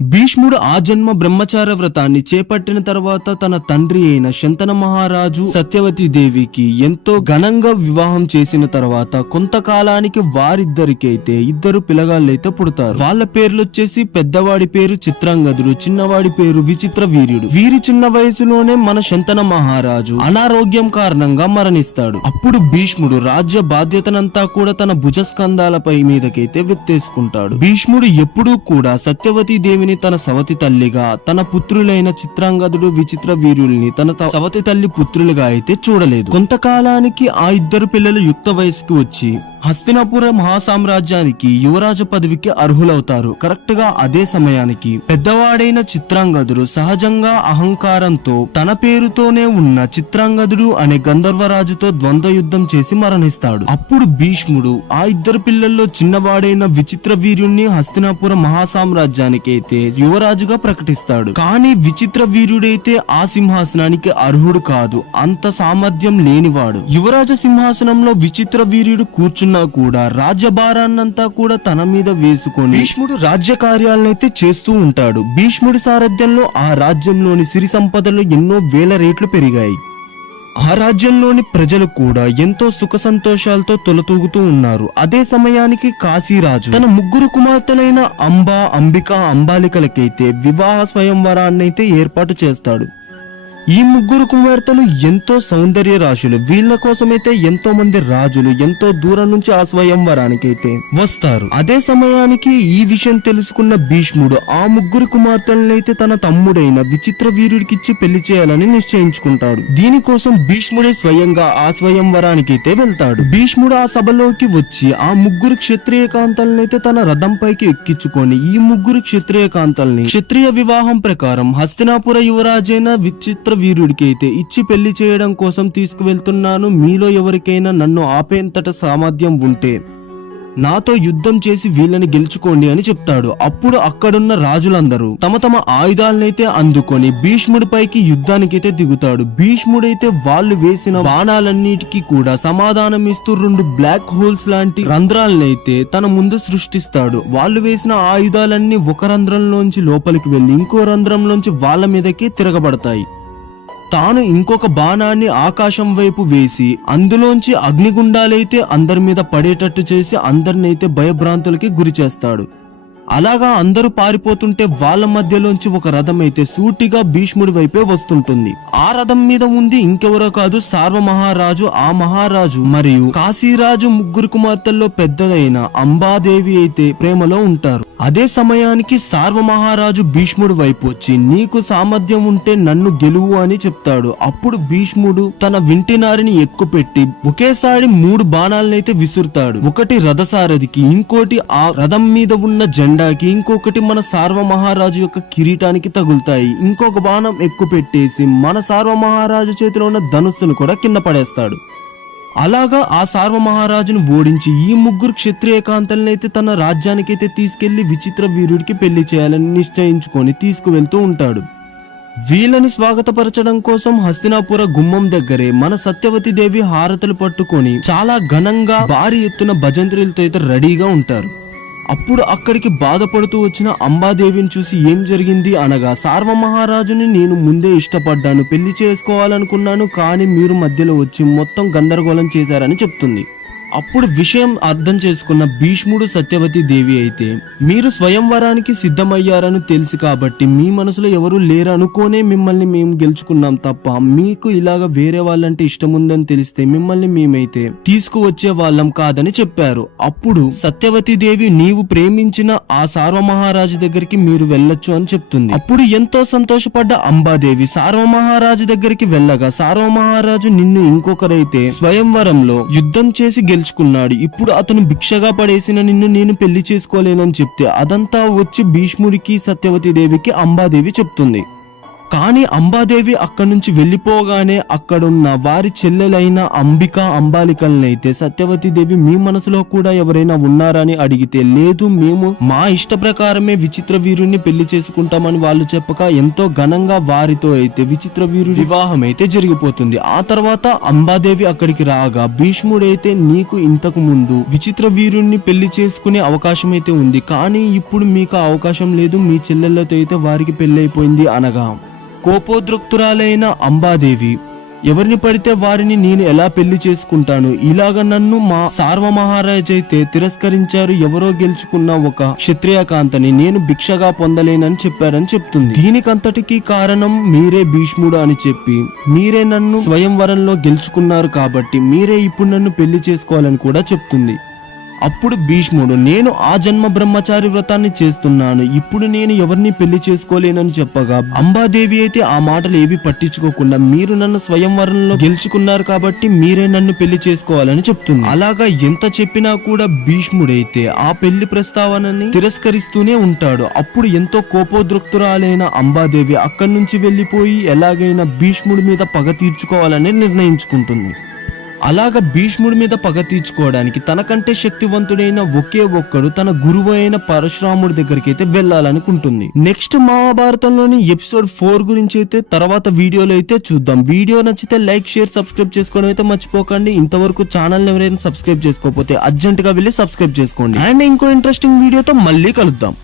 భీష్ముడు ఆ జన్మ బ్రహ్మచార వ్రతాన్ని చేపట్టిన తర్వాత తన తండ్రి అయిన శంతన మహారాజు సత్యవతి దేవికి ఎంతో ఘనంగా వివాహం చేసిన తర్వాత కొంతకాలానికి వారిద్దరికైతే ఇద్దరు పిల్లగాళ్ళైతే పుడతారు. వాళ్ళ పేర్లు వచ్చేసి పెద్దవాడి పేరు చిత్రాంగదుడు, చిన్నవాడి పేరు విచిత్ర వీర్యుడు. వీరి చిన్న వయసులోనే మన శంతన మహారాజు అనారోగ్యం కారణంగా మరణిస్తాడు. అప్పుడు భీష్ముడు రాజ్య బాధ్యతనంతా కూడా తన భుజస్కంధాలపై మీదకైతే వెత్తేసుకుంటాడు. భీష్ముడు ఎప్పుడూ కూడా సత్యవతి దేవిని తన సవతి తల్లిగా, తన పుత్రులైన చిత్రాంగదుడు విచిత్ర వీరుల్ని తన సవతి తల్లి పుత్రులుగా అయితే చూడలేదు. కొంతకాలానికి ఆ ఇద్దరు పిల్లలు యుక్త వయసుకు వచ్చి హస్తినాపుర మహాసామ్రాజ్యానికి యువరాజ పదవికి అర్హులవుతారు. కరెక్ట్ గా అదే సమయానికి పెద్దవాడైన చిత్రాంగదుడు సహజంగా అహంకారంతో తన పేరుతోనే ఉన్న చిత్రాంగదుడు అనే గంధర్వరాజుతో ద్వంద్వ యుద్ధం చేసి మరణిస్తాడు. అప్పుడు భీష్ముడు ఆ ఇద్దరు పిల్లల్లో చిన్నవాడైన విచిత్ర వీర్యుణ్ణి హస్తినాపుర మహాసామ్రాజ్యానికి అయితే యువరాజుగా ప్రకటిస్తాడు. కానీ విచిత్ర వీర్యుడైతే ఆ సింహాసనానికి అర్హుడు కాదు, అంత సామర్థ్యం లేనివాడు. యువరాజ సింహాసనంలో విచిత్ర వీర్యుడు కూర్చున్న కూడా రాజ్యభారాన్నంతా కూడా తన మీద వేసుకొని భీష్ముడు రాజ్య కార్యాలనైతే చేస్తూ ఉంటాడు. భీష్ముడి సారథ్యంలో ఆ రాజ్యంలోని సిరి సంపదలు ఎన్నో వేల రెట్లు పెరిగాయి. ఆ రాజ్యంలోని ప్రజలు కూడా ఎంతో సుఖ సంతోషాలతో తొలతూగుతూ ఉన్నారు. అదే సమయానికి కాశీరాజు తన ముగ్గురు కుమార్తెలైన అంబ, అంబిక, అంబాలికలకైతే వివాహ స్వయంవరాన్నైతే ఏర్పాటు చేస్తాడు. ఈ ముగ్గురు కుమార్తెలు ఎంతో సౌందర్య రాశులు. వీళ్ళ కోసమైతే ఎంతో మంది రాజులు ఎంతో దూరం నుంచి ఆ స్వయంవరానికి అయితే వస్తారు. అదే సమయానికి ఈ విషయం తెలుసుకున్న భీష్ముడు ఆ ముగ్గురు కుమార్తెలనైతే తన తమ్ముడైన విచిత్ర వీరుడికిచ్చి పెళ్లి చేయాలని నిశ్చయించుకుంటాడు. దీనికోసం భీష్ముడే స్వయంగా ఆ స్వయంవరానికి అయితే వెళ్తాడు. భీష్ముడు ఆ సభలోకి వచ్చి ఆ ముగ్గురు క్షత్రియ కాంతలనైతే తన రథంపైకి ఎక్కించుకొని ఈ ముగ్గురు క్షత్రియ కాంతల్ని క్షత్రియ వివాహం ప్రకారం హస్తినాపుర యువరాజైన విచిత్ర వీరుడికి అయితే ఇచ్చి పెళ్లి చేయడం కోసం తీసుకువెళ్తున్నాను. మీలో ఎవరికైనా నన్ను ఆపేంతట సామర్థ్యం ఉంటే నాతో యుద్ధం చేసి వీళ్ళని గెలుచుకోండి అని చెప్తాడు. అప్పుడు అక్కడున్న రాజులందరూ తమ తమ ఆయుధాలనైతే అందుకొని భీష్ముడి పైకి యుద్ధానికైతే దిగుతాడు. భీష్ముడైతే వాళ్ళు వేసిన బాణాలన్నిటికీ కూడా సమాధానం ఇస్తూ 2 బ్లాక్ హోల్స్ లాంటి రంధ్రాలనైతే తన ముందు సృష్టిస్తాడు. వాళ్ళు వేసిన ఆయుధాలన్నీ ఒక రంధ్రంలోంచి లోపలికి వెళ్లి ఇంకో రంధ్రంలోంచి వాళ్ళ మీదకి తిరగబడతాయి. తాను ఇంకొక బాణాన్ని ఆకాశం వైపు వేసి అందులోంచి అగ్నిగుండాలైతే అందరి మీద పడేటట్టు చేసి అందరినైతే భయభ్రాంతులకి గురి చేస్తాడు. అలాగా అందరూ పారిపోతుంటే వాళ్ళ మధ్యలోంచి ఒక రథం అయితే సూటిగా భీష్ముడి వైపే వస్తుంటుంది. ఆ రథం మీద ఉంది ఇంకెవరో కాదు సార్వమహారాజు. ఆ మహారాజు మరియు కాశీరాజు ముగ్గురు కుమార్తెల్లో పెద్దదైన అంబాదేవి అయితే ప్రేమలో ఉంటారు. అదే సమయానికి సార్వమహారాజు భీష్ముడి వైపు వచ్చి నీకు సామర్థ్యం ఉంటే నన్ను గెలువు అని చెప్తాడు. అప్పుడు భీష్ముడు తన వింటినారిని ఎక్కుపెట్టి ఒకేసారి 3 బాణాలనైతే విసురుతాడు. ఒకటి రథసారథికి, ఇంకోటి ఆ రథం మీద ఉన్న జెండాకి, ఇంకొకటి మన సార్వమహారాజు యొక్క కిరీటానికి తగులుతాయి. ఇంకొక బాణం ఎక్కుపెట్టేసి మన సార్వమహారాజు చేతిలో ఉన్న ధనుస్సును కూడా కింద పడేస్తాడు. అలాగా ఆ సార్వమహారాజును ఓడించి ఈ ముగ్గురు క్షత్రియ కాంతలనైతే తన రాజ్యానికైతే తీసుకెళ్లి విచిత్ర వీరుడికి పెళ్లి చేయాలని నిశ్చయించుకొని తీసుకువెళ్తూ ఉంటాడు. వీళ్ళని స్వాగతపరచడం కోసం హస్తినాపుర గుమ్మం దగ్గరే మన సత్యవతి దేవి హారతులు పట్టుకొని చాలా ఘనంగా భారీ ఎత్తున భజంత్రులతో అయితే రెడీగా ఉంటారు. అప్పుడు అక్కడికి బాధపడుతూ వచ్చిన అంబాదేవిని చూసి ఏం జరిగింది అనగా సార్వమహారాజుని నేను ముందే ఇష్టపడ్డాను, పెళ్లి చేసుకోవాలనుకున్నాను, కానీ మీరు మధ్యలో వచ్చి మొత్తం గందరగోళం చేశారని చెప్తుంది. అప్పుడు విషయం అర్థం చేసుకున్న భీష్ముడు సత్యవతి దేవి అయితే మీరు స్వయంవరానికి సిద్ధమయ్యారని తెలుసు కాబట్టి మీ మనసులో ఎవరు లేరు అనుకోనే మిమ్మల్ని మేము గెలుచుకున్నాం తప్ప మీకు ఇలాగా వేరే వాళ్ళంటే ఇష్టం ఉందని తెలిస్తే మిమ్మల్ని మేమైతే తీసుకువచ్చే వాళ్ళం కాదని చెప్పారు. అప్పుడు సత్యవతి దేవి నీవు ప్రేమించిన ఆ సార్వమహారాజు దగ్గరికి మీరు వెళ్ళొచ్చు అని చెప్తుంది. అప్పుడు ఎంతో సంతోషపడ్డ అంబాదేవి సార్వమహారాజు దగ్గరికి వెళ్ళగా సార్వమహారాజు నిన్ను ఇంకొకరైతే స్వయంవరంలో యుద్ధం చేసి గెలుచుకున్నాడు, ఇప్పుడు అతను భిక్షగా పడేసిన నిన్ను నేను పెళ్లి చేసుకోలేనని చెప్తే అదంతా వచ్చి భీష్ముడికి సత్యవతి దేవికి అంబాదేవి చెప్తుంది. కానీ అంబాదేవి అక్కడి నుంచి వెళ్లిపోగానే అక్కడున్న వారి చెల్లెలైన అంబాలికలనైతే సత్యవతి దేవి మీ మనసులో కూడా ఎవరైనా ఉన్నారని అడిగితే లేదు, మేము మా ఇష్ట ప్రకారమే విచిత్ర వీరుణ్ణి పెళ్లి చేసుకుంటామని వాళ్ళు చెప్పక ఎంతో ఘనంగా వారితో అయితే విచిత్ర వీరుడి వివాహం అయితే జరిగిపోతుంది. ఆ తర్వాత అంబాదేవి అక్కడికి రాగా భీష్ముడైతే నీకు ఇంతకు ముందు విచిత్ర వీరుణ్ణి పెళ్లి చేసుకునే అవకాశం అయితే ఉంది, కానీ ఇప్పుడు మీకు అవకాశం లేదు, మీ చెల్లెళ్ళతో అయితే వారికి పెళ్లైపోయింది అనగా కోపోద్రక్తురాలైన అంబాదేవి ఎవరిని పడితే వారిని నేను ఎలా పెళ్లి చేసుకుంటాను, ఇలాగ నన్ను మా సార్వ మహారాజ్ అయితే తిరస్కరించారు, ఎవరో గెలుచుకున్న ఒక క్షత్రియ కాంతని నేను భిక్షగా పొందలేనని చెప్పారని చెప్తుంది. దీనికంతటికీ కారణం మీరే భీష్ముడు అని చెప్పి మీరే నన్ను స్వయంవరంలో గెలుచుకున్నారు కాబట్టి మీరే ఇప్పుడు నన్ను పెళ్లి చేసుకోవాలని కూడా చెప్తుంది. అప్పుడు భీష్ముడు నేను ఆ జన్మ బ్రహ్మచారి వ్రతాన్ని చేస్తున్నాను, ఇప్పుడు నేను ఎవరిని పెళ్లి చేసుకోలేనని చెప్పగా అంబాదేవి అయితే ఆ మాటలు ఏవి పట్టించుకోకుండా మీరు నన్ను స్వయంవరంలో గెలుచుకున్నారు కాబట్టి మీరే నన్ను పెళ్లి చేసుకోవాలని చెప్తుంది. అలాగా ఎంత చెప్పినా కూడా భీష్ముడైతే ఆ పెళ్లి ప్రస్తావనని తిరస్కరిస్తూనే ఉంటాడు. అప్పుడు ఎంతో కోపోద్రక్తురాలైన అంబాదేవి అక్కడి నుంచి వెళ్లిపోయి ఎలాగైనా భీష్ముడి మీద పగ తీర్చుకోవాలని నిర్ణయించుకుంటుంది. అలాగా భీష్ముడి మీద పగ తీర్చుకోవడానికి తనకంటే శక్తివంతుడైన ఒకే ఒక్కడు తన గురువు అయిన పరశురాముడి దగ్గరికి అయితే వెళ్ళాలనుకుంటుంది. నెక్స్ట్ మహాభారతంలోని ఎపిసోడ్ 4 గురించి అయితే తర్వాత వీడియోలో అయితే చూద్దాం. వీడియో నచ్చితే లైక్, షేర్, సబ్స్క్రైబ్ చేసుకోవడం అయితే మర్చిపోకండి. ఇంతవరకు ఛానల్ ఎవరైనా సబ్స్క్రైబ్ చేసుకోకపోతే అర్జెంట్ గా వెళ్ళి సబ్స్క్రైబ్ చేసుకోండి. అండ్ ఇంకో ఇంట్రెస్టింగ్ వీడియోతో మళ్ళీ కలుద్దాం.